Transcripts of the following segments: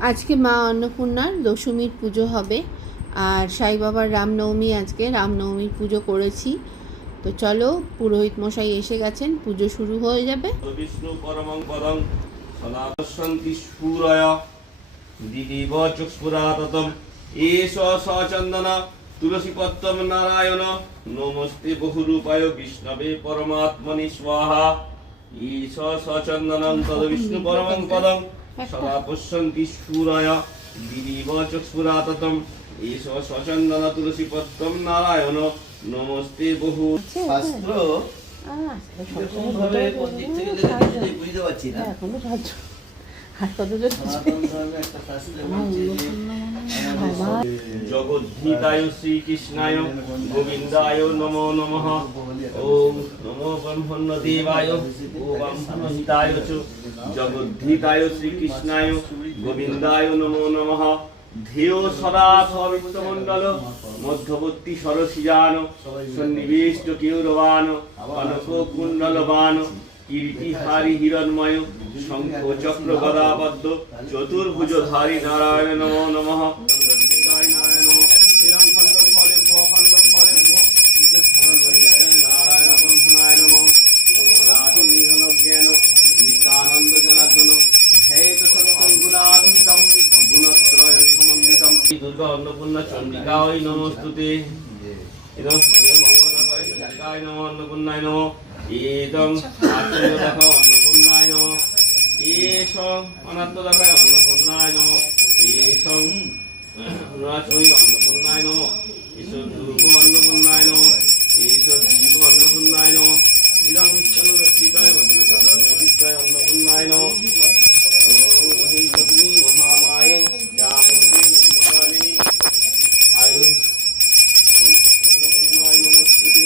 আজকে মা অন্নপূর্ণার দশমীর পুজো হবে আর সাই বাবার রামনবমী, আজকে রামনবমীর পুজো করেছি। তো চলো, পুরোহিত মশাই এসে গেছেন, পুজো শুরু হয়ে যাবে। বিষ্ণু পরমং পদং সনাতসন্তি স্ফুরয় দিদিব চক্ষুরাততম এষ সচন্দন তুলসীপত্রম নারায়ণ নমস্তে বহুরূপায় বিষ্ণবে পরমাত্মনি স্বাহা এষ সচন্দনং তদ বিষ্ণু পরমং পদং সদা পশ্যন্তি স্ফুরয় দিদিব চক্ষুরাততম এষ সচন্দন তুলসীপত্রম নারায়ণ নমস্তে বহু শাস্ত্র এরকম ভাবে কোন দিক থেকে দেখে বুঝতে পারছি না। সনাতন ধর্মে একটা শাস্ত্রে বলছে যে জগদ্ধিতায় শ্রীকৃষ্ণায় গোবিন্দায় নমো নমঃ। ওম নমো ব্রহ্মণ্যদেবায় ও ব্রহ্মহিতায় চ জগদ্ধিতায় শ্রীকৃষ্ণায় গোবিন্দায় নমো নমঃ। ধ্যেয় সদা সবিত্তমণ্ডল মধ্যবর্তী সরসিজান সন্নিবিষ্ট কেউরবান কনক কুণ্ডলবান কীর্তিহারি হিরণময় শঙ্খ চক্র গদাবদ্ধ চতুর্ভুজধারী নারায়ণ নমো নমঃ। নারায়ণ নমঃ। এরম খণ্ড ফলে খণ্ড ফলে নারায়ণ ব্রহ্মণায় নমঃ। অপরাধ নিধন জ্ঞান নিত্যানন্দ জনার্দন ধ্যায়ত সত্যং গুণাতীতম গুণত্রয় সমন্বিতম। দুর্গা অন্নপূর্ণা চণ্ডিকায় নমস্তুতে। ইদং মঙ্গলকায় চণ্ডিকায় নমঃ। অন্নপূর্ণায় নমঃ। ইদং আত্মদাতায় অন্নপূর্ণায় নমঃ। এষং অনাত্মদাতায় অন্নপূর্ণায় নমঃ। এষং অনাচরী অন্নপূর্ণায় নমঃ। এষং দুর্গ অন্নপূর্ণায় নমঃ। এষং দীপ অন্নপূর্ণায় নমঃ। ইদং বিষ্ণুলক্ষ্মীকায় বিদ্যায় অন্নপূর্ণায় নমঃ। ওম হি সতী মহামায়ে চামুণ্ডী মণ্ডলিনী আয়ু অন্নপূর্ণায় নমস্তুতে।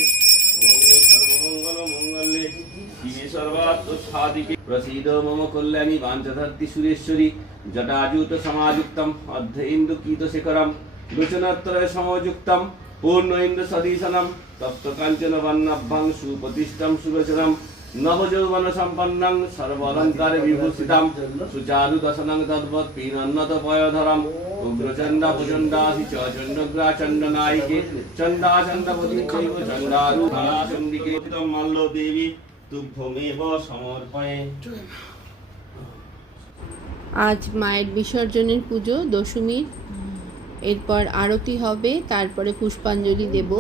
ওম সর্বমঙ্গল মঙ্গলে শিবে সর্বার্থ সাধিকে প্রসীদ মম কল্যাণী বাঞ্ছাধর্তি সুরেশ্বরী জটাজূত সমাযুক্তম অর্ধ ইন্দু কীত শেখরম লোচনত্রয় সমযুক্তম পূর্ণ ইন্দু সদীশনম তপ্ত কাঞ্চন বর্ণাভ্যাং সুপ্রতিষ্ঠম সুরচরম নবযৌবন সম্পন্নং সর্বালঙ্কারে বিভূষিতম সুচারু দশনং তদ্বৎ পীনন্নত পয়ধরম উগ্রচণ্ড ভুজণ্ডাসি চ চণ্ডগ্রা চণ্ডনায়িকে চণ্ডাচণ্ডপতি চৈব চণ্ডারূঢ়া চণ্ডিকে মল্ল দেবী তুভ্যমেব সমর্পয়ে। আজ মায়ের বিসর্জনের পুজো দশমীর, এরপর আরতি হবে, তারপরে পুষ্পাঞ্জলি দেব।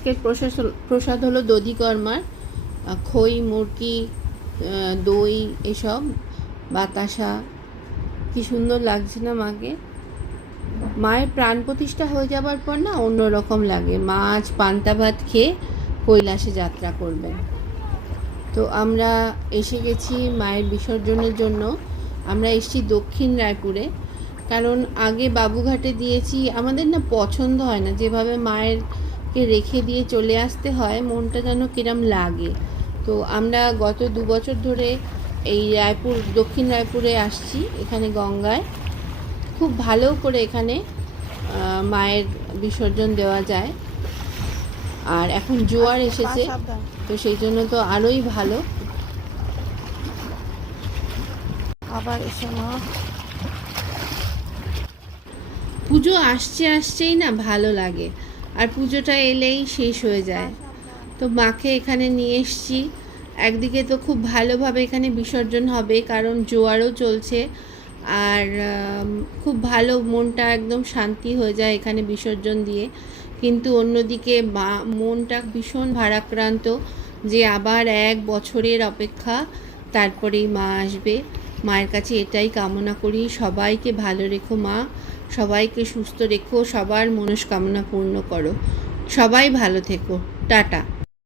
আজকের প্রসাদ হলো দধিকর্মার খই, মুরকি, দই, এসব বাতাসা। কি সুন্দর লাগছে না মাকে। মায়ের প্রাণ প্রতিষ্ঠা হয়ে যাবার পর না অন্যরকম লাগে। মা আজ পান্তা ভাত খেয়ে কৈলাসে যাত্রা করবেন। তো আমরা এসে গেছি মায়ের বিসর্জনের জন্য। আমরা এসেছি দক্ষিণ রায়পুরে, কারণ আগে বাবুঘাটে দিয়েছি। আমাদের না পছন্দ হয় না যেভাবে মায়েরকে রেখে দিয়ে চলে আসতে হয়, মনটা যেন কিরম লাগে। তো আমরা গত 2 বছর ধরে এই রায়পুর, দক্ষিণ রায়পুরে আসছি। এখানে গঙ্গায় খুব ভালো করে এখানে মায়ের বিসর্জন দেওয়া যায়। আর এখন জোয়ার এসেছে, তো সেই জন্য তো আরোই ভালো। আবার এসে মা পুজো আসছেই না ভালো লাগে, আর পুজোটা এলেই শেষ হয়ে যায়। তো মাকে এখানে নিয়ে এসছি। একদিকে তো খুব ভালোভাবে এখানে বিসর্জন হবে, কারণ জোয়ারও চলছে। আর খুব ভালো, মনটা একদম শান্তি হয়ে যায় এখানে বিসর্জন দিয়ে। কিন্তু অন্যদিকে মনটা ভীষণ ভারাক্রান্ত যে আবার 1 বছরের অপেক্ষা, তারপরেই মা আসবে। মায়ের কাছে এটাই কামনা করি, সবাইকে ভালো রেখো মা, সবাইকে সুস্থ রেখো, সবার মনস্কামনা পূর্ণ করো। সবাই ভালো থেকো। টাটা।